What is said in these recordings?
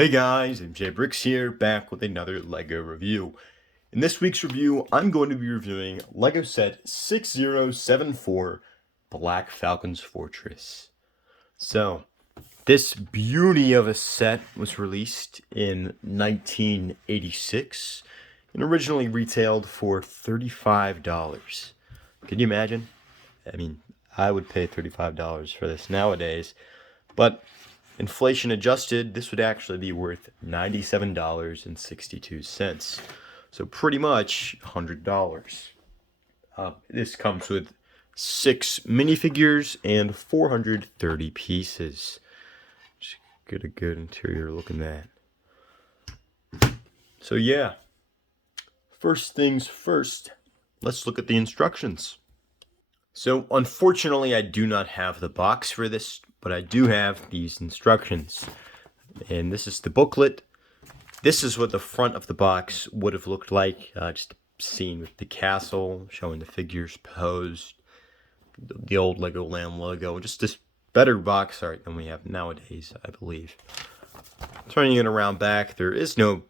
Hey guys, MJ Bricks here, back with another LEGO review. In this week's review, I'm going to be reviewing LEGO set 6074 Black Falcon's Fortress. So, this beauty of a set was released in 1986 and originally retailed for $35. Can you imagine? I mean, I would pay $35 for this nowadays, but inflation adjusted, this would actually be worth $97.62. So pretty much $100. This comes with 6 minifigures and 430 pieces. Just get a good interior look at that. So yeah, first things first, let's look at the instructions. So unfortunately, I do not have the box for this, but I do have these instructions. And this is the booklet. This is what the front of the box would have looked like. Just a scene with the castle, showing the figures posed, the old Legoland logo. Just this better box art than we have nowadays, I believe. Turning it around back, there is a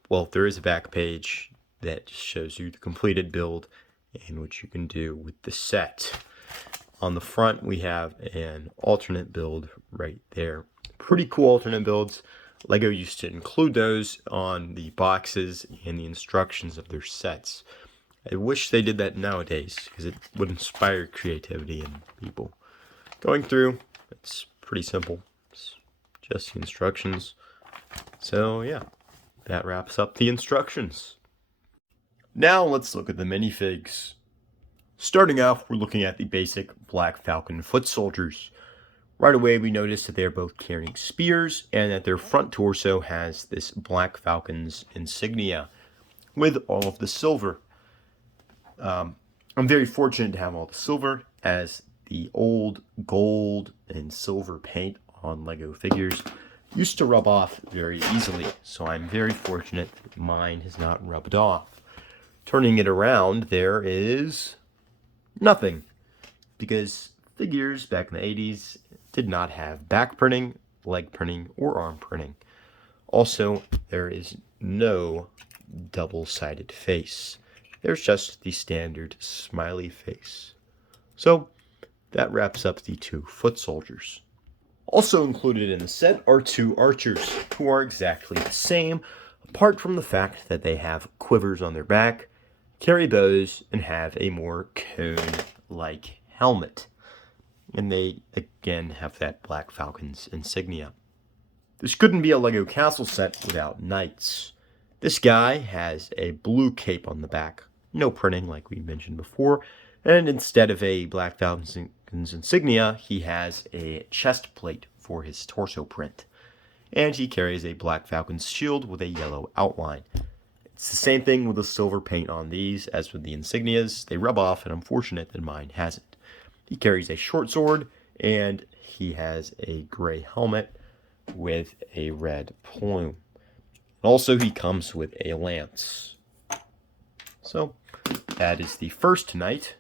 back page that just shows you the completed build and what you can do with the set. On the front, we have an alternate build right there. Pretty cool alternate builds. LEGO used to include those on the boxes and the instructions of their sets. I wish they did that nowadays, because it would inspire creativity in people. Going through, it's pretty simple. It's just the instructions. So yeah, that wraps up the instructions. Now let's look at the minifigs. Starting off, we're looking at the basic Black Falcon foot soldiers. Right away, we notice that they're both carrying spears and that their front torso has this Black Falcon's insignia with all of the silver. I'm very fortunate to have all the silver, as the old gold and silver paint on LEGO figures used to rub off very easily, so I'm very fortunate that mine has not rubbed off. Turning it around, there is nothing, because figures back in the 80s did not have back printing, leg printing, or arm printing. Also, there is no double-sided face. There's just the standard smiley face. So, that wraps up the 2 foot soldiers. Also included in the set are 2 archers, who are exactly the same, apart from the fact that they have quivers on their back, carry bows, and have a more cone-like helmet. And they, again, have that Black Falcon's insignia. This couldn't be a LEGO castle set without knights. This guy has a blue cape on the back, no printing like we mentioned before, and instead of a Black Falcon's insignia, he has a chest plate for his torso print. And he carries a Black Falcon's shield with a yellow outline. It's the same thing with the silver paint on these as with the insignias. They rub off, and I'm fortunate that mine hasn't. He carries a short sword, and he has a gray helmet with a red plume. Also, he comes with a lance. So, that is the first knight.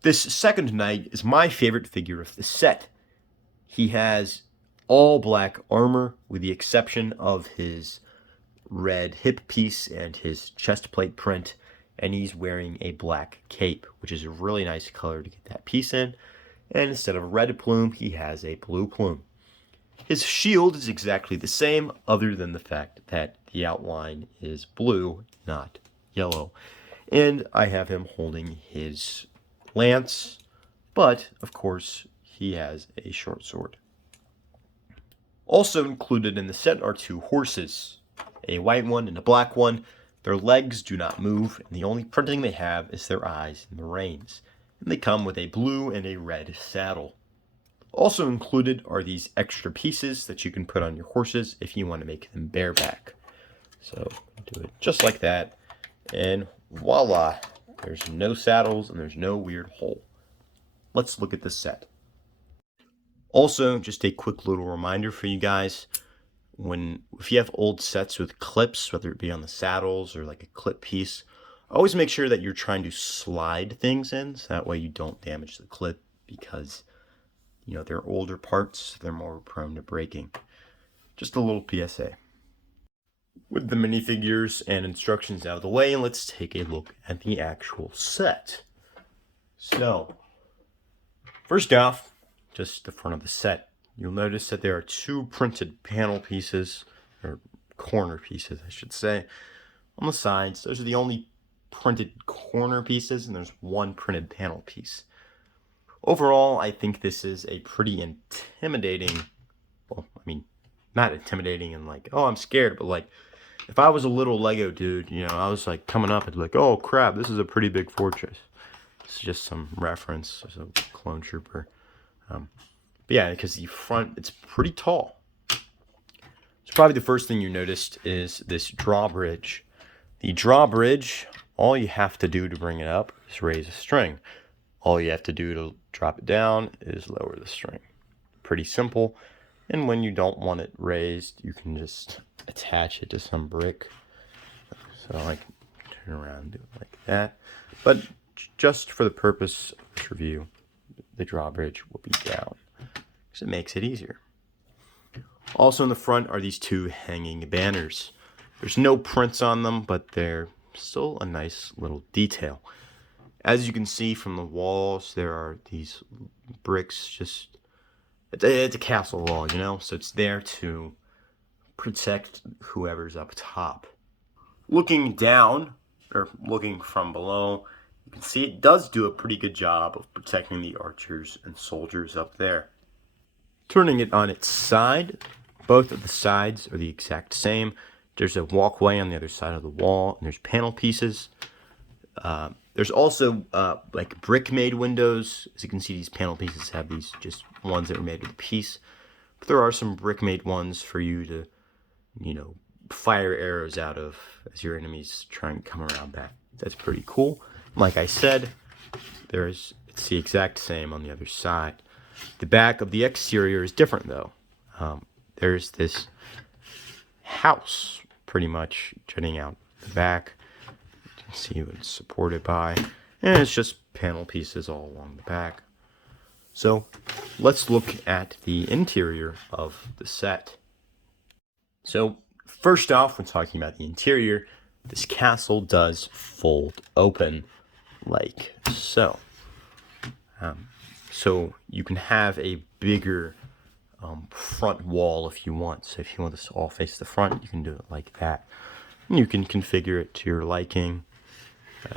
This second knight is my favorite figure of the set. He has all black armor, with the exception of his red hip piece and his chest plate print, and he's wearing a black cape, which is a really nice color to get that piece in. And instead of a red plume, he has a blue plume. His shield is exactly the same, other than the fact that the outline is blue, not yellow. And I have him holding his lance, but of course he has a short sword. Also included in the set are 2 horses, a white one and a black one. Their legs do not move, and the only printing they have is their eyes and the reins. And they come with a blue and a red saddle. Also included are these extra pieces that you can put on your horses if you want to make them bareback. So do it just like that, and voila! There's no saddles and there's no weird hole. Let's look at the set. Also, just a quick little reminder for you guys. If you have old sets with clips, whether it be on the saddles or like a clip piece, always make sure that you're trying to slide things in, so that way you don't damage the clip, because they're older parts, they're more prone to breaking. Just a little PSA. With the minifigures and instructions out of the way, let's take a look at the actual set. So, first off, just the front of the set. You'll notice that there are two printed panel pieces, or corner pieces, I should say, on the sides. Those are the only printed corner pieces, and there's one printed panel piece. Overall, I think this is a pretty intimidating, well, I mean, not intimidating and like, oh, I'm scared, but like, if I was a little Lego dude, you know, I was like coming up and like, oh crap, this is a pretty big fortress. It's just some reference as a clone trooper. But yeah, because the front, it's pretty tall. So probably the first thing you noticed is this drawbridge. The drawbridge, all you have to do to bring it up is raise a string. All you have to do to drop it down is lower the string. Pretty simple. And when you don't want it raised, you can just attach it to some brick. So I can turn around and do it like that. But just for the purpose of this review, the drawbridge will be down, because it makes it easier. Also in the front are these two hanging banners. There's no prints on them, but they're still a nice little detail. As you can see from the walls, there are these bricks. Just it's a castle wall, you know, so it's there to protect whoever's up top. Looking down, or looking from below, you can see it does do a pretty good job of protecting the archers and soldiers up there. Turning it on its side, both of the sides are the exact same. There's a walkway on the other side of the wall, and there's panel pieces. There's also like brick-made windows. As you can see, these panel pieces have these just ones that were made with a piece. But there are some brick-made ones for you to, you know, fire arrows out of as your enemies try and come around back. That's pretty cool. Like I said, it's the exact same on the other side. The back of the exterior is different though. There's this house pretty much jutting out the back. You can see what it's supported by. And it's just panel pieces all along the back. So let's look at the interior of the set. So first off, when talking about the interior, this castle does fold open like so. So you can have a bigger front wall if you want. So if you want this to all face the front, you can do it like that. And you can configure it to your liking.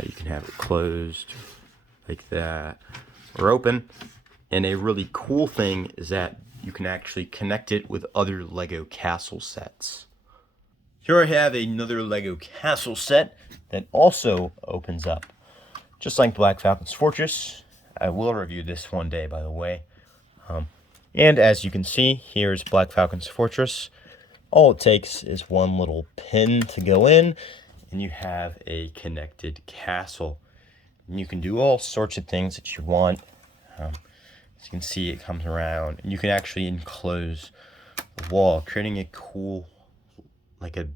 You can have it closed like that or open. And a really cool thing is that you can actually connect it with other Lego castle sets. Here I have another Lego castle set that also opens up. Just like Black Falcon's Fortress. I will review this one day, by the way. And as you can see, here's Black Falcon's Fortress. All it takes is one little pin to go in, and you have a connected castle. And you can do all sorts of things that you want. As you can see, it comes around, and you can actually enclose the wall, creating a cool, like a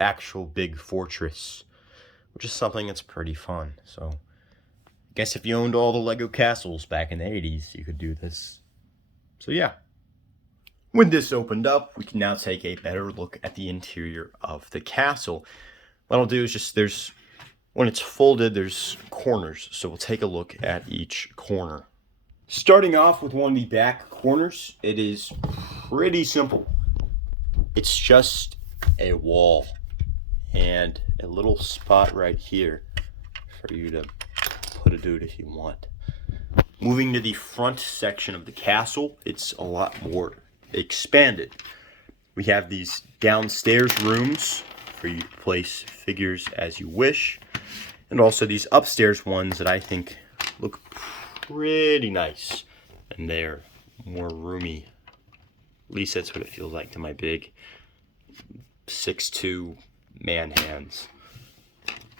actual big fortress, which is something that's pretty fun. So I guess if you owned all the Lego castles back in the 80s, you could do this. So yeah. With this opened up, we can now take a better look at the interior of the castle. What I'll do is just, when it's folded, there's corners. So we'll take a look at each corner. Starting off with one of the back corners, it is pretty simple. It's just a wall and a little spot right here for you to put a dude if you want. Moving to the front section of the castle, it's a lot more expanded. We have these downstairs rooms for you to place figures as you wish, and also these upstairs ones that I think look pretty nice, and they're more roomy. At least that's what it feels like to my big 6'2" man hands.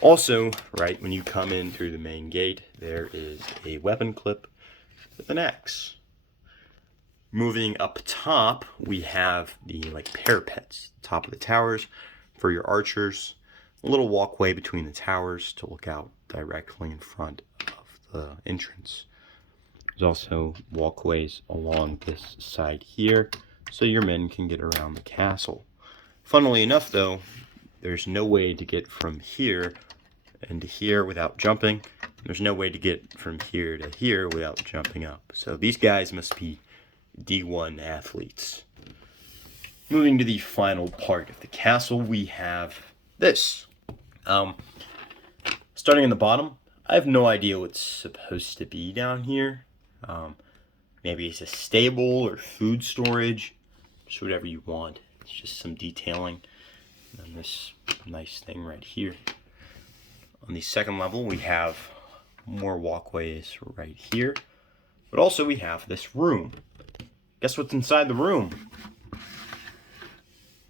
Also, right when you come in through the main gate, there is a weapon clip with an axe. Moving up top, we have the parapets, top of the towers for your archers. A little walkway between the towers to look out directly in front of the entrance. There's also walkways along this side here, so your men can get around the castle. Funnily enough, though, there's no way to get from here and to here without jumping. There's no way to get from here to here without jumping up. So these guys must be D1 athletes. Moving to the final part of the castle, we have this. Starting in the bottom, I have no idea what's supposed to be down here. Maybe it's a stable or food storage, just whatever you want. It's just some detailing. And then this nice thing right here. On the second level, we have more walkways right here. But also we have this room. Guess what's inside the room?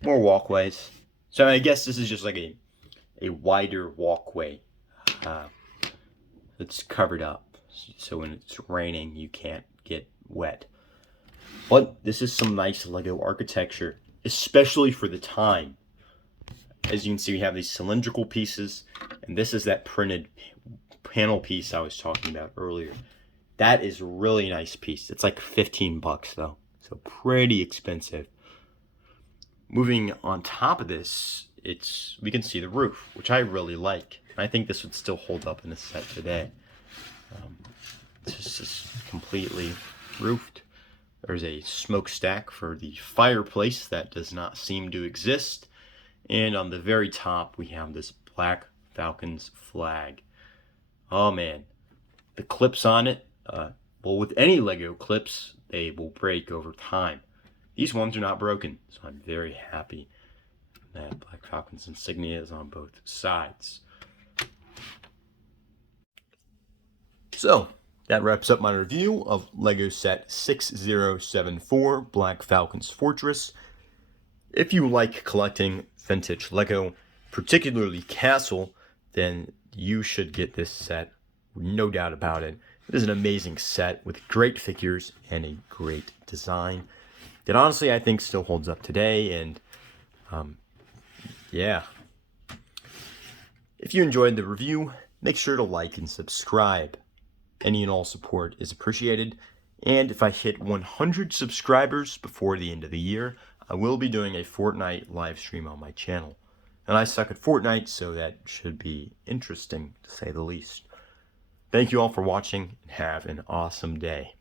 More walkways. So I guess this is just like a wider walkway. It's covered up. So when it's raining, you can't get wet. But this is some nice Lego architecture, especially for the time. As you can see, we have these cylindrical pieces, and this is that printed panel piece I was talking about earlier. That is a really nice piece. It's like 15 bucks though, so pretty expensive. Moving on top of this, we can see the roof, which I really like. I think this would still hold up in a set today. It's just completely roofed. There's a smokestack for the fireplace that does not seem to exist. And on the very top, we have this Black Falcon's flag. Oh man, the clips on it, well, with any Lego clips, they will break over time. These ones are not broken, so I'm very happy that Black Falcon's insignia is on both sides. So, that wraps up my review of Lego set 6074 Black Falcon's Fortress. If you like collecting vintage Lego, particularly Castle, then you should get this set, no doubt about it. It is an amazing set with great figures and a great design that honestly I think still holds up today, and yeah. If you enjoyed the review, make sure to like and subscribe. Any and all support is appreciated, and if I hit 100 subscribers before the end of the year, I will be doing a Fortnite live stream on my channel. And I suck at Fortnite, so that should be interesting, to say the least. Thank you all for watching, and have an awesome day.